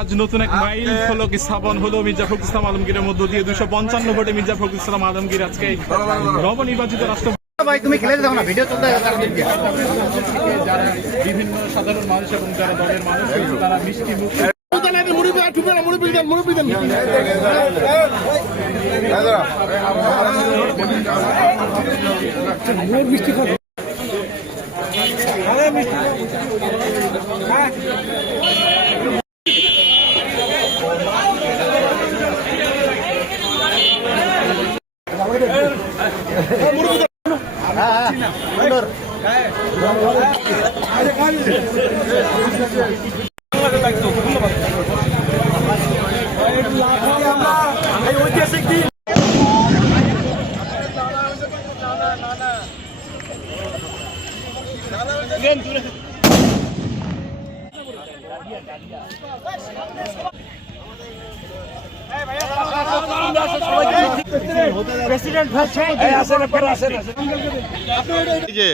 আজ নতুন এক মাইল ফলক স্থাপন হলো মির্জা ফখরুল ইসলাম আলমগীরের মধ্য দিয়ে 255 ভোটে মির্জা ফখরুল ইসলাম আলমগীর আজকে নবনির্বাচিত রাষ্ট্র। ভাই তুমি খেলে দাও না, ভিডিও চলতে যারা বিভিন্ন সাধারণ মানুষ এবং যারা দলের মানুষ তারা মিষ্টি মুখ ঐতিহাসিক দিন। প্রেসিডেন্ট পিছিয়ে